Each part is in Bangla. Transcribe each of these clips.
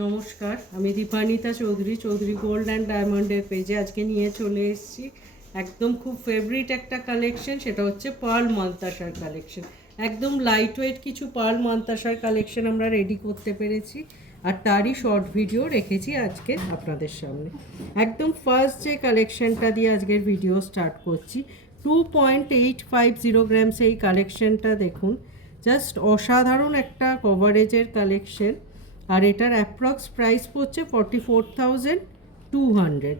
নমস্কার, আমি দীপানিতা চৌধুরী, চৌধুরী গোল্ড অ্যান্ড ডায়মন্ডের পেজে আজকে নিয়ে চলে এসেছি একদম খুব ফেভারিট একটা কালেকশন। সেটা হচ্ছে পার্ল মান্তাসার কালেকশন। একদম লাইট ওয়েট কিছু পার্ল মান্তাসার কালেকশন আমরা রেডি করতে পেরেছি, আর তারই শর্ট ভিডিও রেখেছি আজকে আপনাদের সামনে। একদম ফার্স্ট যে কালেকশনটা দিয়ে আজকের ভিডিও স্টার্ট করছি, 2.850 গ্রামস এই কালেকশনটা দেখুন। জাস্ট অসাধারণ একটা কভারেজের কালেকশন, আর এটার অ্যাপ্রক্স প্রাইস পড়ছে 44,200।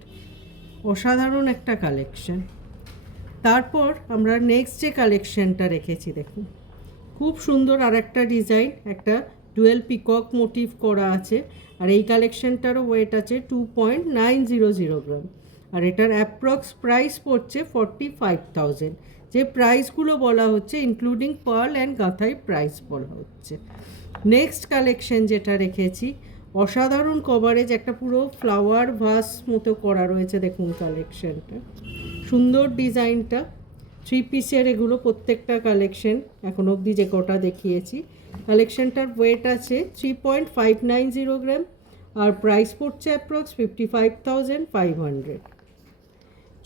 অসাধারণ একটা কালেকশন। তারপর আমরা নেক্সট যে কালেকশনটা রেখেছি দেখুন, খুব সুন্দর আর একটা ডিজাইন, একটা ডুয়েল পিকক মোটিভ করা আছে, আর এই কালেকশনটারও ওয়েট আছে 2.900 গ্রাম, আর এটার অ্যাপ্রক্স প্রাইস পড়ছে 45,000। যে প্রাইসগুলো বলা হচ্ছে ইনক্লুডিং পার্ল অ্যান্ড গাঁথাই প্রাইস বলা হচ্ছে। নেক্সট কালেকশন যেটা রেখেছি, অসাধারণ কভারেজ, একটা পুরো ফ্লাওয়ার ভাস মতো করা রয়েছে দেখুন কালেকশনটা। সুন্দর ডিজাইনটা, 3 পিসের এগুলো প্রত্যেকটা কালেকশন এখন অবধি যে কটা দেখিয়েছি। কালেকশনটার ওয়েট আছে 3.590 গ্রাম, আর প্রাইস পড়ছে অ্যাপ্রক্স 55,500।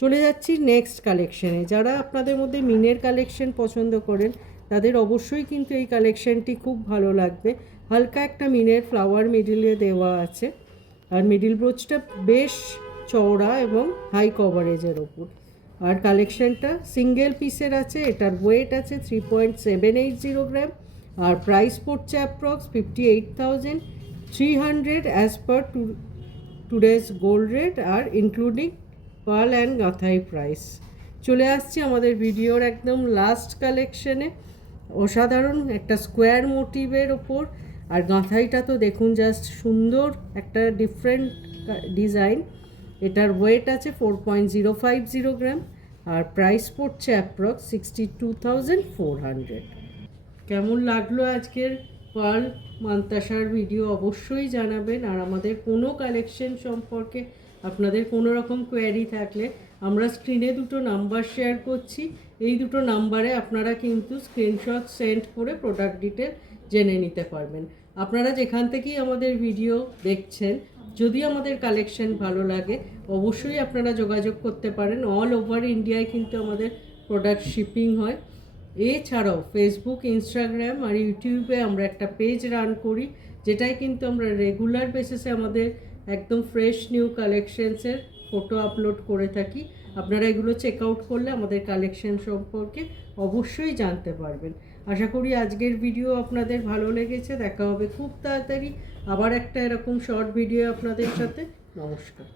চলে যাচ্ছি নেক্সট কালেকশনে। যারা আপনাদের মধ্যে মিনের কালেকশন পছন্দ করেন তাদের অবশ্যই কিন্তু এই কালেকশনটি খুব ভালো লাগবে। হালকা একটা মিনের ফ্লাওয়ার মিডিলে দেওয়া আছে, আর মিডিল ব্রোচটা বেশ চওড়া এবং হাই কভারেজের ওপর। আর কালেকশনটা সিঙ্গেল পিসের আছে, এটার ওয়েট আছে 3.780 গ্রাম, আর প্রাইস পড়ছে approx 58,300 as per today's gold rate, আর ইনক্লুডিং পার্ল অ্যান্ড গাঁথাই প্রাইস। চলে আসছি আমাদের ভিডিওর একদম লাস্ট কালেকশনে। অসাধারণ একটা স্কোয়ার মোটিভের ওপর, আর গাঁথাইটা তো দেখুন জাস্ট সুন্দর একটা ডিফারেন্ট ডিজাইন। এটার ওয়েট আছে 4.050 গ্রাম, আর প্রাইস পড়ছে অ্যাপ্রক্স 62,400। কেমন লাগলো আজকের পার্ল মান্তাসার ভিডিও অবশ্যই জানাবেন। আর আমাদের কোনো কালেকশন সম্পর্কে আপনাদের কোনো রকম কোয়ারি থাকলে আমরা স্ক্রিনে দুটো নাম্বার শেয়ার করছি, এই দুটো নাম্বারে আপনারা কিন্তু স্ক্রিনশট সেন্ড করে প্রোডাক্ট ডিটেল জেনে নিতে পারবেন। আপনারা যেখান থেকেই আমাদের ভিডিও দেখছেন, যদি আমাদের কালেকশন ভালো লাগে অবশ্যই আপনারা যোগাযোগ করতে পারেন। অল ওভার ইন্ডিয়ায় কিন্তু আমাদের প্রোডাক্ট শিপিং হয়। এছাড়াও ফেসবুক, ইনস্টাগ্রাম আর ইউটিউবে আমরা একটা পেজ রান করি, যেটাই কিন্তু আমরা রেগুলার বেসিসে আমাদের একদম ফ্রেশ নিউ কালেকশনসের ফটো আপলোড করে থাকি। আপনারা এগুলো চেক আউট করলে আমাদের কালেকশন সম্পর্কে অবশ্যই জানতে পারবেন। আশা করি আজকের ভিডিও আপনাদের ভালো লেগেছে। দেখা হবে খুব তাড়াতাড়ি আবার একটা এরকম শর্ট ভিডিও আপনাদের সাথে। নমস্কার।